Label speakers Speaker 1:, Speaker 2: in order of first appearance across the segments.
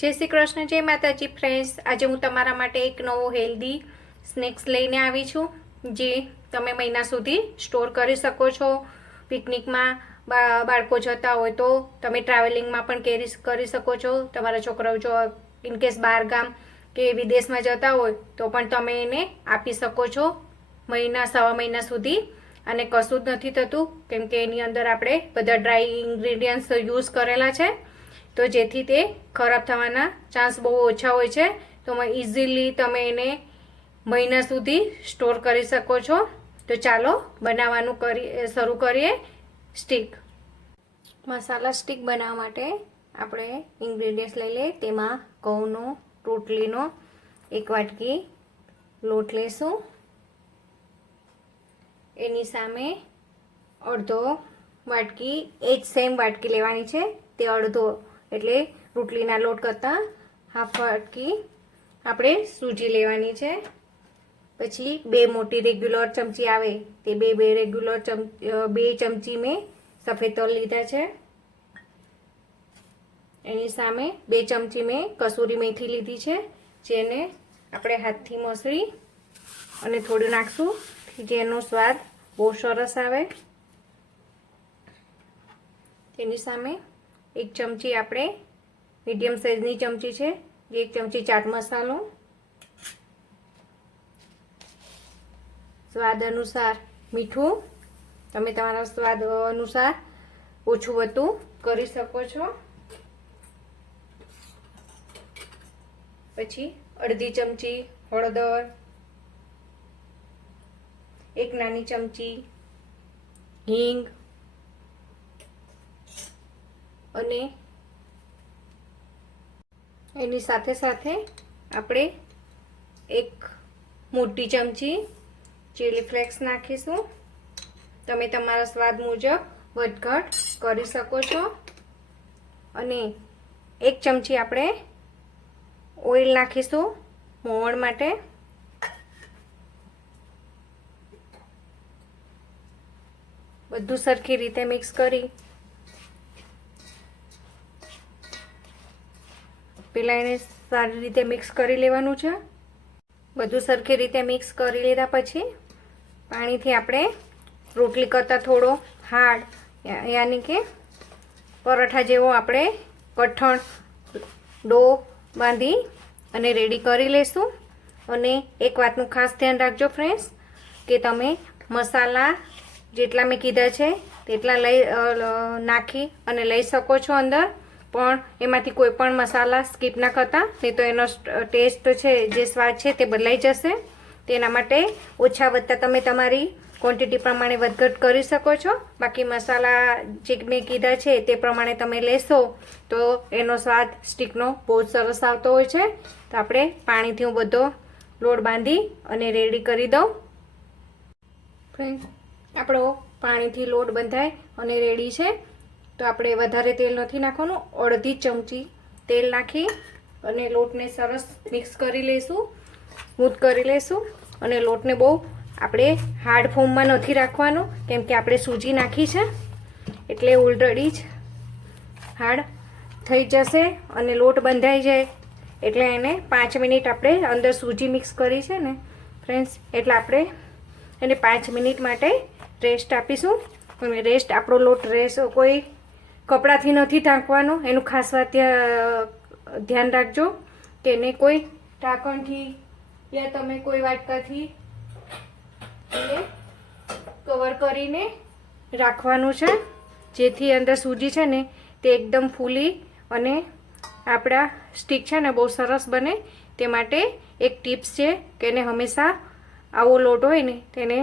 Speaker 1: જય શ્રી કૃષ્ણ, જય માતાજી ફ્રેન્ડ્સ આજે હું તમારા માટે એક નવો હેલ્ધી સ્નેક્સ લઈને આવી છું, જે તમે મહિના સુધી સ્ટોર કરી શકો છો. પિકનિકમાં બાળકો જતા હોય તો તમે ટ્રાવેલિંગમાં પણ કેરી કરી શકો છો. તમારા છોકરાઓ જો ઇનકેસ બહાર ગામ કે વિદેશમાં જતા હોય તો પણ તમે એને આપી શકો છો મહિના, સવા મહિના સુધી. અને કશું જ નથી થતું, કેમ કે એની અંદર આપણે બધા ડ્રાય ઇન્ગ્રીડિયન્ટ્સ યુઝ કરેલા છે. તો જેથી તે ખરાબ થવાના ચાન્સ બહુ ઓછા હોય છે. તો ઇઝીલી તમે એને મહિના સુધી સ્ટોર કરી શકો છો. તો ચાલો બનાવવાનું કરી શરૂ કરીએ. સ્ટીક મસાલા સ્ટીક બનાવવા માટે આપણે ઇન્ગ્રીડિયન્ટ્સ લઈ લઈએ. તેમાં ઘઉંનો, રોટલીનો, એક વાટકી લોટ લેશું એની સામે અડધો વાટકી, એ જ સેમ વાટકી લેવાની છે. તે અડધો એટલે રોટલીના લોટ કરતાં હાફ વાટકી આપણે સૂજી લેવાની છે. પછી બે મોટી રેગ્યુલર ચમચી આવે તે બે બે રેગ્યુલર ચમ બે ચમચી મેં સફેદ તલ લીધા છે. એની સામે બે ચમચી મેં કસૂરી મેથી લીધી છે, જેને આપણે હાથથી મસળી અને થોડું નાખશું જેનો સ્વાદ બહુ સરસ આવે. તેની સામે એક ચમચી આપણે મીડિયમ સાઇઝની ચમચી છે, જે એક ચમચી ચાટ મસાલો. સ્વાદ અનુસાર મીઠું. તમે તમારા સ્વાદ અનુસાર ઓછું વધુ કરી શકો છો. પછી અડધી ચમચી હળદર. એક નાની ચમચી હિંગ. અને એની સાથે સાથે આપણે એક મોટી ચમચી ચીલી ફ્લેક્સ નાખીશું. તમે તમારા સ્વાદ મુજબ વધઘટ કરી શકો છો. અને એક ચમચી આપણે ઓઇલ નાખીશું મોવણ માટે. બધું સરખી રીતે મિક્સ કરી પેલા એને સારી રીતે મિક્સ કરી લેવાનું છે. બધું સરખી રીતે મિક્સ કરી લીધા પછી પાણીથી આપણે રોટલી કરતાં થોડો હાર્ડ યાની કે પરોઠા જેવો આપણે કઠણ ડો બાંધી અને રેડી કરી લેશું. અને એક વાતનું ખાસ ધ્યાન રાખજો ફ્રેન્ડ્સ, કે તમે મસાલા જેટલા મેં કીધા છે, તેટલા લઈ નાખી અને લઈ શકો છો અંદર. પણ એમાંથી કોઈ પણ મસાલા સ્કીપ ના કરતા, નહીં તો એનો ટેસ્ટ છે, જે સ્વાદ છે તે બદલાઈ જશે. તેના માટે ઓછા વધતા તમે તમારી ક્વોન્ટિટી પ્રમાણે વધઘટ કરી શકો છો. બાકી મસાલા જે મેં કીધા છે તે પ્રમાણે તમે લેશો તો એનો સ્વાદ સ્ટીકનો બહુ જ સરસ આવતો હોય છે. તો આપણે પાણીથી હું બધો લોટ બાંધી અને રેડી કરી દઉં. ફ્રેન્ડ આપણો પાણીથી લોટ બંધાય અને રેડી છે. તો આપણે વધારે તેલ નથી નાખવાનું, અડધી ચમચી તેલ નાખી અને લોટને સરસ મિક્સ કરી લઈશું, સ્મૂથ કરી લઈશું અને લોટને બહુ આપણે હાર્ડ ફોર્મમાં નથી રાખવાનો, કેમ કે આપણે સૂજી નાખી છે, એટલે ઓલરેડી જ હાર્ડ થઈ જશે અને લોટ બંધાઈ જાય, એટલે એને પાંચ મિનિટ આપણે અંદર સૂજી મિક્સ કરી છે ને, ફ્રેન્ડ્સ, એટલે આપણે એને પાંચ મિનિટ માટે રેસ્ટ આપીશું. અને રેસ્ટ આપણો લોટ રેસ્ટ કોઈ કપડાથી નથી ઢાંકવાનો. એનું ખાસ વાત ધ્યાન રાખજો કે એને કોઈ ઢાંકણથી યા તમે કોઈ વાટકાથી એને કવર કરીને રાખવાનું છે. જેથી અંદર સૂજી છે ને તે એકદમ ફૂલી અને આપણા સ્ટીક છે ને બહુ સરસ બને. તે માટે એક ટિપ્સ છે કે એને હંમેશા આવો લોટ હોય ને તેને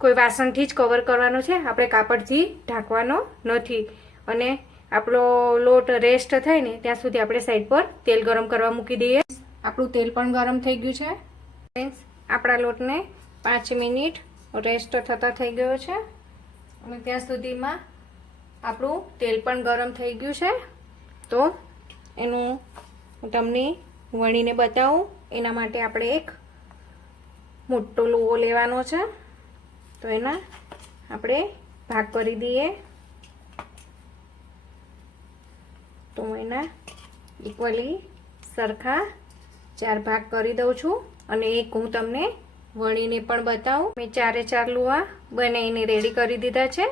Speaker 1: કોઈ વાસણથી જ કવર કરવાનો છે. આપણે કાપડથી ઢાંકવાનો નથી. અને આપણો લોટ રેસ્ટ થાય ને ત્યાં સુધી આપણે સાઈડ પર તેલ ગરમ કરવા મૂકી દઈએ. આપણું તેલ પણ ગરમ થઈ ગયું છે. ફ્રેન્ડ્સ આપણા લોટને પાંચ મિનિટ રેસ્ટ થતા થઈ ગયો છે. અને ત્યાં સુધીમાં આપણું તેલ પણ ગરમ થઈ ગયું છે. તો એનું હું તમને વણીને બતાવું. એના માટે આપણે એક મોટો લોવો લેવાનો છે. તો એના આપણે ભાગ કરી દઈએ. તો હું એના ઇક્વલી સરખા ચાર ભાગ કરી દઉં છું અને એક હું તમને વણીને પણ બતાવું. મેં ચારે ચાર લુવા બનાવીને રેડી કરી દીધા છે.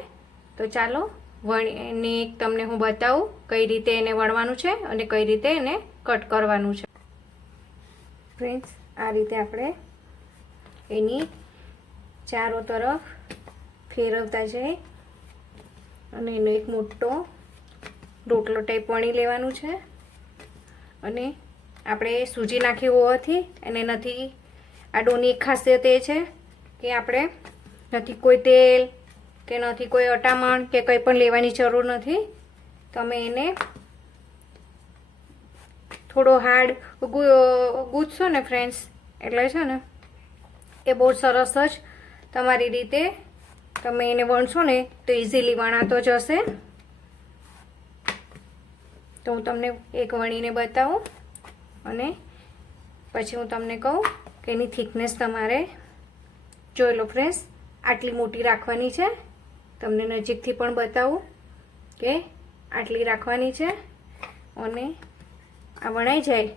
Speaker 1: તો ચાલો વણીને એક તમને હું બતાવું કઈ રીતે એને વણવાનું છે અને કઈ રીતે એને કટ કરવાનું છે. ફ્રેન્ડ્સ, આ રીતે આપણે એની ચારો તરફ ફેરવતા જઈએ અને એનો એક મોટો રોટલો ટાઈપ વણી લેવાનું છે. અને આપણે સૂજી નાખી હોવાથી એને નથી, આ ડોની એક ખાસિયત એ છે કે આપણે નથી કોઈ તેલ કે નથી કોઈ અટામણ કે કંઈ પણ લેવાની જરૂર નથી. તમે એને થોડો હાર્ડ ગૂંથશો ને ફ્રેન્ડ્સ એટલે છે ને, એ બહુ સરસ જ તમારી રીતે તમે એને વણશો ને તો ઇઝીલી વણાતો જશે. તો હું તમને એક વણીને બતાવું અને પછી હું તમને કહું કે એની થિકનેસ તમારે જોઈ લો ફ્રેન્ડ્સ, આટલી મોટી રાખવાની છે. તમને નજીકથી પણ બતાવું કે આટલી રાખવાની છે અને આ વણાઈ જાય.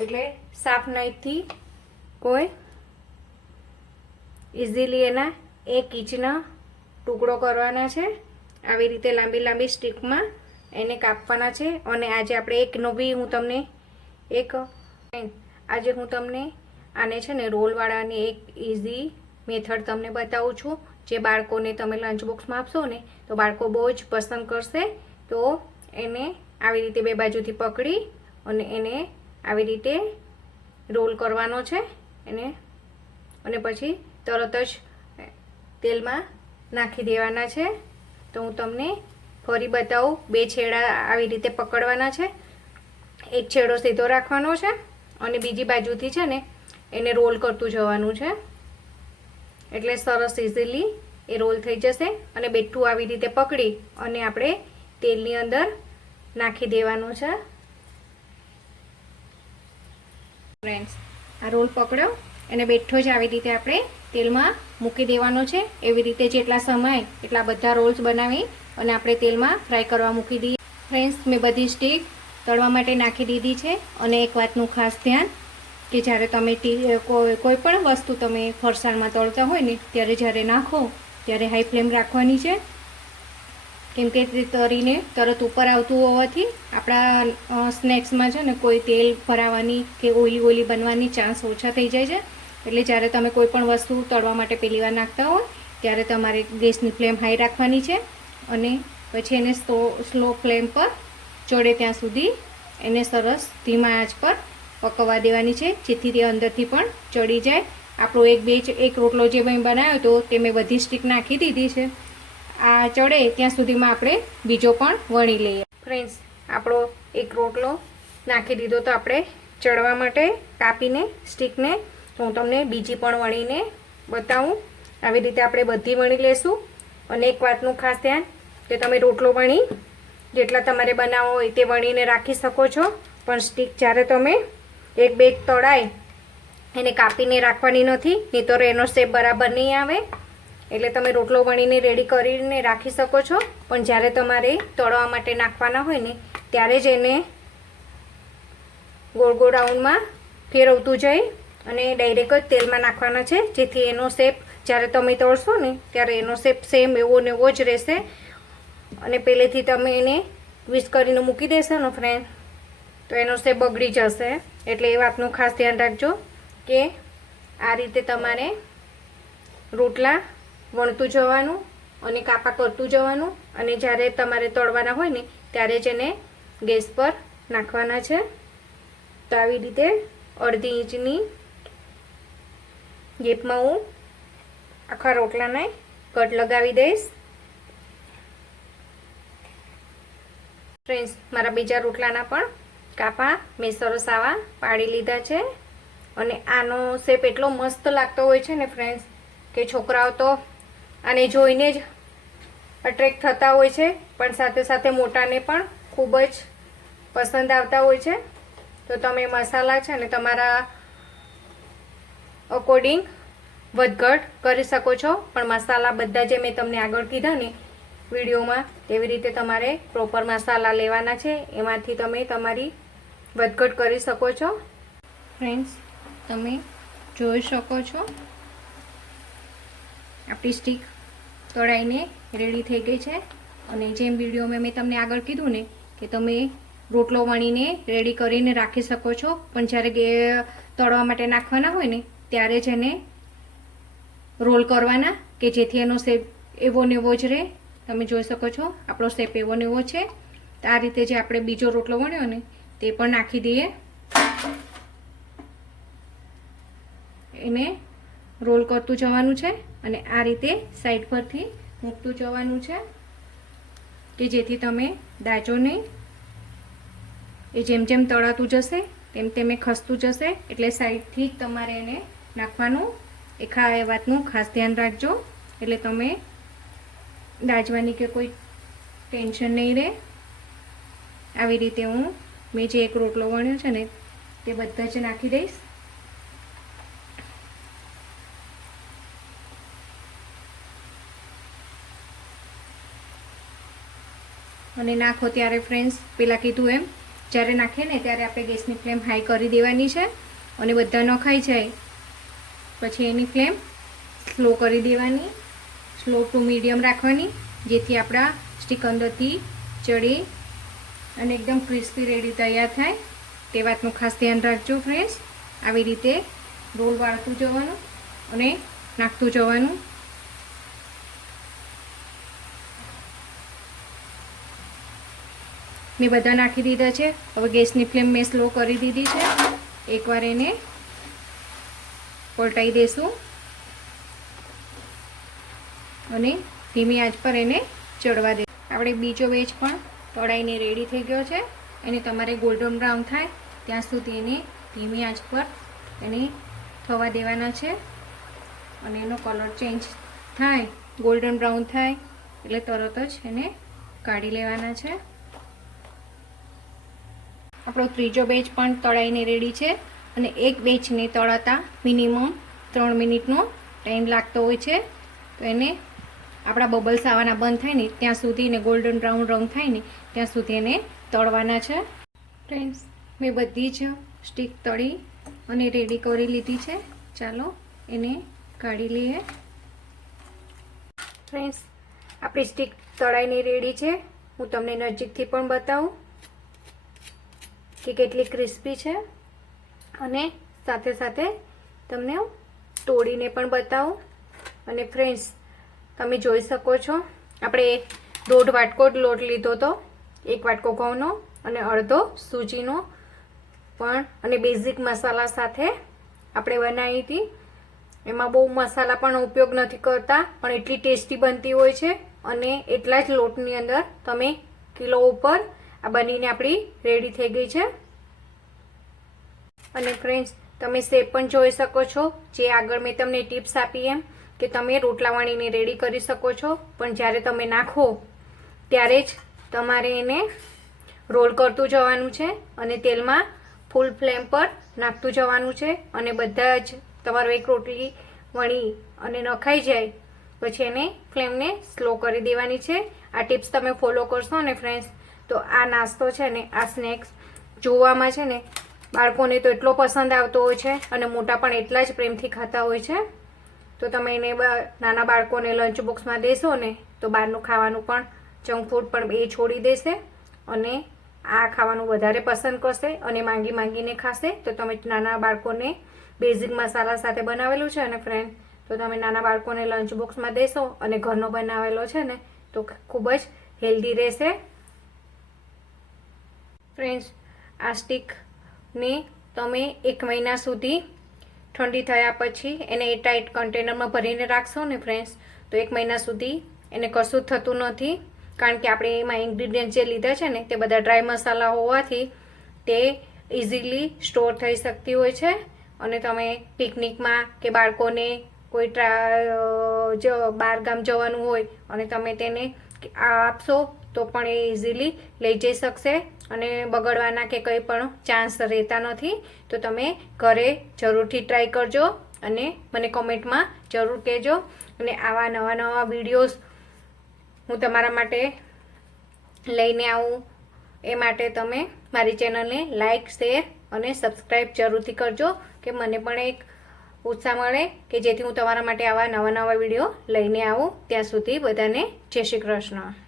Speaker 1: એટલે સાફ નાઈફથી કોઈ ઇઝીલી એના એક ઇંચના ટુકડો કરવાના છે. આવી રીતે લાંબી લાંબી સ્ટીકમાં એને કાપવાના છે. અને આજે આપણે એક નવી હું તમને એક આજે હું તમને આને છે ને રોલવાળાની એક ઇઝી મેથડ તમને બતાવું છું. જે બાળકોને તમે લંચ બોક્સમાં આપશો ને, તો બાળકો બહુ જ પસંદ કરશે. તો એને આવી રીતે બે બાજુથી પકડી અને એને આવી રીતે રોલ કરવાનો છે. એને અને પછી તરત જ તેલમાં નાખી દેવાના છે. તો હું તમને ફરી બતાવું, બે છેડા આવી રીતે પકડવાના છે. એક છેડો સીધો રાખવાનો છે અને બીજી બાજુથી છે ને એને રોલ કરતું જવાનું છે. એટલે સરસ ઇઝીલી એ રોલ થઈ જશે અને બેઠું આવી રીતે પકડી અને આપણે તેલની અંદર નાખી દેવાનું છે. ફ્રેન્ડ્સ આ રોલ પકડ્યો એને બેઠો જ આવી રીતે આપણે તેલમાં મૂકી દેવાનો છે. એવી રીતે જેટલા સમય એટલા બધા રોલ્સ બનાવી અને આપણે તેલમાં ફ્રાય કરવા મૂકી દઈએ. ફ્રેન્ડ્સ મેં બધી સ્ટીક તળવા માટે નાખી દીધી છે. અને એક વાતનું ખાસ ધ્યાન કે જ્યારે તમે કોઈ પણ વસ્તુ તમે ફરસાણમાં તળતા હોય ને, ત્યારે જ્યારે નાખો, ત્યારે હાઈ ફ્લેમ રાખવાની છે. કેમ કે તે તરીને તરત ઉપર આવતું હોવાથી આપણા સ્નેક્સમાં છે ને કોઈ તેલ ભરાવાની કે ઓઈલી ઓઈલી બનવાની ચાન્સ ઓછા થઈ જાય છે. એટલે જ્યારે તમે કોઈ પણ વસ્તુ તળવા માટે પહેલી વાર નાખતા હોય, ત્યારે તમારે ગેસની ફ્લેમ હાઈ રાખવાની છે અને પછી એને સ્લો સ્લો ફ્લેમ પર ચડે ત્યાં સુધી એને સરસ ધીમા આંચ પર પકવવા દેવાની છે, જેથી તે અંદરથી પણ ચડી જાય. આપણો એક બે એક રોટલો જે મેં બનાવ્યો હતો તે મેં બધી સ્ટીક નાખી દીધી છે. આ ચડે ત્યાં સુધીમાં આપણે બીજો પણ વણી લઈએ. ફ્રેન્ડ્સ, આપણો એક રોટલો નાખી દીધો તો આપણે ચડવા માટે કાપીને સ્ટીકને તો હું તમને બીજી પણ વણીને બતાવું. આવી રીતે આપણે બધી વણી લેશું. અને એક વાતનું ખાસ ધ્યાન, કે તમે રોટલો વણી, જેટલા તમારે બનાવવો હોય તે વણીને રાખી શકો છો. પણ સ્ટીક જ્યારે તમે એક બે તળાય, એને કાપીને રાખવાની નથી, નહીં તો એનો શેપ બરાબર નહીં આવે. એટલે તમે રોટલો વણીને રેડી કરીને રાખી શકો છો. પણ જ્યારે તમારે તળવા માટે નાખવાના હોય ને, ત્યારે જ એને ગોળ ગોળ રાઉન્ડમાં ફેરવતું જઈ અને ડાયરેક્ટ જ તેલમાં નાખવાના છે. જેથી એનો શેપ જ્યારે તમે તળશો ને, ત્યારે એનો શેપ સેમ એવો ને એવો જ રહેશે. અને પહેલેથી તમે એને ટ્વિસ્ટ કરીને મૂકી દેશો ને ફ્રેન્ડ તો એનો શેપ બગડી જશે. એટલે એ વાતનું ખાસ ધ્યાન રાખજો કે આ રીતે તમારે રોટલા વણતું જવાનું અને કાપા કરતું જવાનું. અને જ્યારે તમારે તળવાના હોય ને, ત્યારે જ એને ગેસ પર નાખવાના છે. તો આવી રીતે અડધી ઇંચની ગેપમાં હું આખા રોટલાને કટ લગાવી દઈશ. ફ્રેન્ડ્સ મારા બીજા રોટલાના પણ કાપા મેં સરસ આવા પાડી લીધા છે. અને આનો શેપ એટલો મસ્ત લાગતો હોય છે ને ફ્રેન્ડ્સ કે છોકરાઓ તો આને જોઈને જ અટ્રેક્ટ થતા હોય છે, પણ સાથે સાથે મોટાને પણ ખૂબ જ પસંદ આવતા હોય છે. તો તમે મસાલા છે ને, તમારા અકોર્ડિંગ વધઘટ કરી શકો છો. પણ મસાલા બધા જે મેં તમને આગળ કીધા ને, વિડીયોમાં તેવી રીતે તમારે પ્રોપર મસાલા લેવાના છે. એમાંથી તમે તમારી વધઘટ કરી શકો છો. ફ્રેન્ડ્સ તમે જોઈ શકો છો. આપણી સ્ટીક તળાઈને રેડી થઈ ગઈ છે. અને જેમ વિડીયોમાં મેં તમને આગળ કીધું ને, કે તમે રોટલો વણીને રેડી કરીને રાખી શકો છો. પણ જ્યારે તળવા માટે નાખવાના હોય ને ત્યારે જ એને રોલ કરવાના કે જેથી એનો શેપ એવો ને એવો જ રહે. તમે જોઈ શકો છો, આપણો શેપ એવો ને એવો છે. તો આ રીતે જે આપણે બીજો રોટલો વણ્યો ને, તે પણ નાખી દઈએ. એને રોલ કરતું જવાનું છે અને આ રીતે સાઈડ પરથી મૂકતું જવાનું છે કે જેથી તમે દાજો નહીં એ જેમ જેમ તળાતું જશે, તેમ તેમ એ ખસતું જશે. એટલે સાઈડથી જ તમારે એને નાખવાનું. એ ખા, એ વાતનું ખાસ ધ્યાન રાખજો. એટલે તમે દાજવાની કે કોઈ ટેન્શન નહીં રહે. આવી રીતે હું મેં જે એક રોટલો વણ્યો છે ને, તે બધા જ નાખી દઈશ. અને નાખો ત્યારે ફ્રેન્ડ્સ, પેલા કીધું એમ, જ્યારે નાખીએ ને, ત્યારે આપણે ગેસની ફ્લેમ હાઈ કરી દેવાની છે. અને બધા નખાઈ જાય. પછી એની ફ્લેમ સ્લો કરી દેવાની, સ્લો ટુ મીડિયમ રાખવાની, જેથી આપણા સ્ટીક અંદરથી ચડી અને એકદમ ક્રિસ્પી રેડી તૈયાર થાય. તે વાતનું ખાસ ધ્યાન રાખજો ફ્રેન્ડ્સ. આવી રીતે રોલ વાળતું જવાનું અને નાખતું જવાનું. મેં બધા નાખી દીધા છે. હવે ગેસની ફ્લેમ મેં સ્લો કરી દીધી છે. એકવાર એને પલટાઈ દઈશું અને ધીમી આંચ પર એને ચડવા દે. આપણે બીજો વેજ પણ તળાઈને રેડી થઈ ગયો છે. એને તમારે ગોલ્ડન બ્રાઉન થાય, ત્યાં સુધી એને ધીમી આંચ પર એને થવા દેવાના છે. અને એનો કલર ચેન્જ થાય ગોલ્ડન બ્રાઉન થાય, એટલે તરત જ એને કાઢી લેવાના છે. આપણો ત્રીજો બેચ પણ તળાઈને રેડી છે. અને એક બેચને તળાતા મિનિમમ ત્રણ મિનિટનો ટાઈમ લાગતો હોય છે. તો એને આપણા બબલ્સ આવવાના બંધ થાય ને, ત્યાં સુધી ને ગોલ્ડન બ્રાઉન રંગ થાય ને, ત્યાં સુધી એને તળવાના છે. ફ્રેન્ડ્સ મેં બધી જ સ્ટીક તળી અને રેડી કરી લીધી છે. ચાલો એને કાઢી લઈએ. ફ્રેન્ડ્સ આપણી સ્ટીક તળાઈને રેડી છે. હું તમને નજીકથી પણ બતાવું કે કેટલી ક્રિસ્પી છે. અને સાથે સાથે તમને તોડીને પણ બતાવું. અને ફ્રેન્ડ્સ તમે જોઈ શકો છો, આપણે દોઢ વાટકો લોટ લીધો હતો એક વાટકો ઘઉંનો અને અડધો સૂજીનો. પણ, અને બેઝિક મસાલા સાથે આપણે બનાવી હતી. એમાં બહુ મસાલા પણ ઉપયોગ નથી કરતા, પણ એટલી ટેસ્ટી બનતી હોય છે. અને એટલા જ લોટની અંદર તમે કિલો ઉપર આ બનીને આપણી રેડી થઈ ગઈ છે. અને ફ્રેન્ડ્સ તમે શેપ પણ જોઈ શકો છો, જે આગળ મેં તમને ટિપ્સ આપી એમ, કે તમે રોટલા વણીને રેડી કરી શકો છો, પણ જ્યારે તમે નાખો, ત્યારે જ તમારે એને રોલ કરતું જવાનું છે અને તેલમાં ફૂલ ફ્લેમ પર નાખતું જવાનું છે અને બધા જ તમારો એક રોટલી વણી અને નખાઈ જાય, પછી એને ફ્લેમને સ્લો કરી દેવાની છે. આ ટિપ્સ તમે ફોલો કરશો ને ફ્રેન્ડ્સ તો આ નાસ્તો છે ને, આ સ્નેક્સ જોવામાં છે ને બાળકોને તો એટલો પસંદ આવતો હોય છે અને મોટા પણ એટલા જ પ્રેમથી ખાતા હોય છે. તો તમે એને નાના બાળકોને લંચ બોક્સમાં દેશો ને, તો બહારનું ખાવાનું પણ જંક ફૂડ પણ એ છોડી દેશે અને આ ખાવાનું વધારે પસંદ કરશે અને માંગી માંગીને ખાશે. તો તમે નાના બાળકોને બેઝિક મસાલા સાથે બનાવેલું છે અને ફ્રેન્ડ તો તમે નાના બાળકોને લંચ બોક્સમાં દેશો અને ઘરનો બનાવેલો છે ને, તો ખૂબ જ હેલ્ધી રહેશે. ફ્રેન્ડ્સ આ સ્ટીકને તમે એક મહિના સુધી ઠંડી થયા પછી એને એ ટાઈટ કન્ટેનરમાં ભરીને રાખશો ને ફ્રેન્ડ્સ, તો એક મહિના સુધી એને કશું જ થતું નથી. કારણ કે આપણે એમાં ઇન્ગ્રીડિયન્ટ જે લીધા છે ને, તે બધા ડ્રાય મસાલા હોવાથી તે ઇઝીલી સ્ટોર થઈ શકતી હોય છે. અને તમે પિકનિકમાં કે બાળકોને કોઈ ટ્રા બહાર ગામ જવાનું હોય અને તમે તેને આપશો તો પણ એ ઇઝીલી લઈ જઈ શકશે અને બગડવાના કે કંઈ પણ ચાન્સ રહેતા નથી. તો તમે ઘરે જરૂરથી ટ્રાય કરજો અને મને કોમેન્ટમાં જરૂર કહેજો. અને આવા નવા નવા વિડીયોઝ હું તમારા માટે લઈને આવું. એ માટે તમે મારી ચેનલને લાઇક શેર અને સબસ્ક્રાઈબ જરૂરથી કરજો કે મને પણ એક ઉત્સાહ મળે કે જેથી હું તમારા માટે આવા નવા નવા વીડિયો લઈને આવું. ત્યાં સુધી બધાને જય શ્રી કૃષ્ણ.